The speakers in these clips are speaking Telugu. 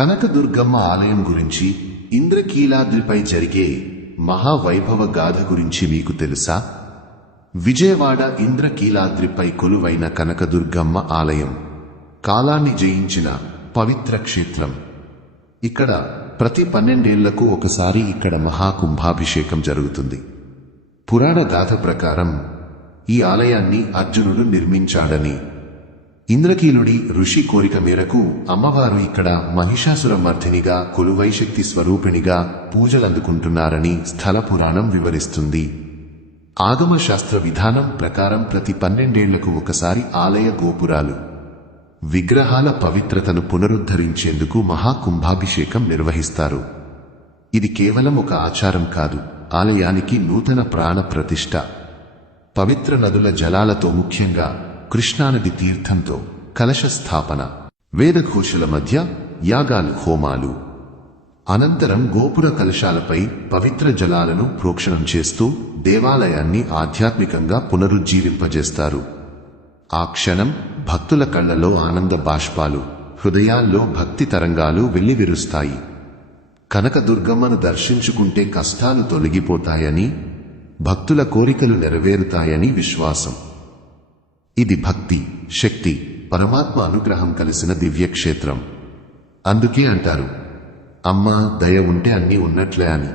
కనకదుర్గమ్మ ఆలయం గురించి, ఇంద్రకీలాద్రిపై జరిగే మహావైభవ గాథ గురించి మీకు తెలుసా? విజయవాడ ఇంద్రకీలాద్రిపై కొలువైన కనకదుర్గమ్మ ఆలయం కాలాన్ని జయించిన పవిత్ర క్షేత్రం. ఇక్కడ ప్రతి 12 ఏళ్లకు ఒకసారి ఇక్కడ మహాకుంభాభిషేకం జరుగుతుంది. పురాణ గాథ ప్రకారం ఈ ఆలయాన్ని అర్జునుడు నిర్మించాడని, ఇంద్రకీలుడి ఋషి కోరిక మేరకు అమ్మవారు ఇక్కడ మహిషాసుర మర్దినిగా కొలువై శక్తి స్వరూపిణిగా పూజలందుకుంటున్నారని స్థల పురాణం వివరిస్తుంది. ఆగమ శాస్త్ర విధానం ప్రకారం ప్రతి 12 ఏళ్లకు ఒకసారి ఆలయ గోపురాలు, విగ్రహాల పవిత్రతను పునరుద్ధరించేందుకు మహాకుంభాభిషేకం నిర్వహిస్తారు. ఇది కేవలం ఒక ఆచారం కాదు, ఆలయానికి నూతన ప్రాణ ప్రతిష్ఠ. పవిత్ర నదుల జలాలతో, ముఖ్యంగా కృష్ణానది తీర్థంతో కలశ స్థాపన, వేదఘోషల మధ్య యాగాలు, హోమాలు, అనంతరం గోపుర కలశాలపై పవిత్ర జలాలను ప్రోక్షణం చేస్తూ దేవాలయాన్ని ఆధ్యాత్మికంగా పునరుజ్జీవింపజేస్తారు. ఆ క్షణం భక్తుల కళ్లలో ఆనంద బాష్పాలు, హృదయాల్లో భక్తి తరంగాలు వెల్లివిరుస్తాయి. కనకదుర్గమ్మను దర్శించుకుంటే కష్టాలు తొలగిపోతాయని, భక్తుల కోరికలు నెరవేరుతాయని విశ్వాసం. ఇది భక్తి, శక్తి, పరమాత్మ అనుగ్రహం కలిసిన దివ్యక్షేత్రం. అందుకే అంటారు, అమ్మా దయ ఉంటే అన్నీ ఉన్నట్లే అని.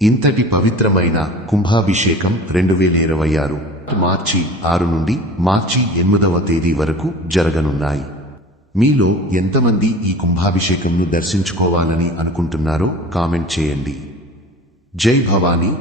ఇంతటి పవిత్రమైన కుంభాభిషేకం 2026 మార్చి 6 నుండి మార్చి 8వ తేదీ వరకు జరగనున్నాయి. మీలో ఎంతమంది ఈ కుంభాభిషేకంను దర్శించుకోవాలని అనుకుంటున్నారో కామెంట్ చేయండి. జై భవానీ.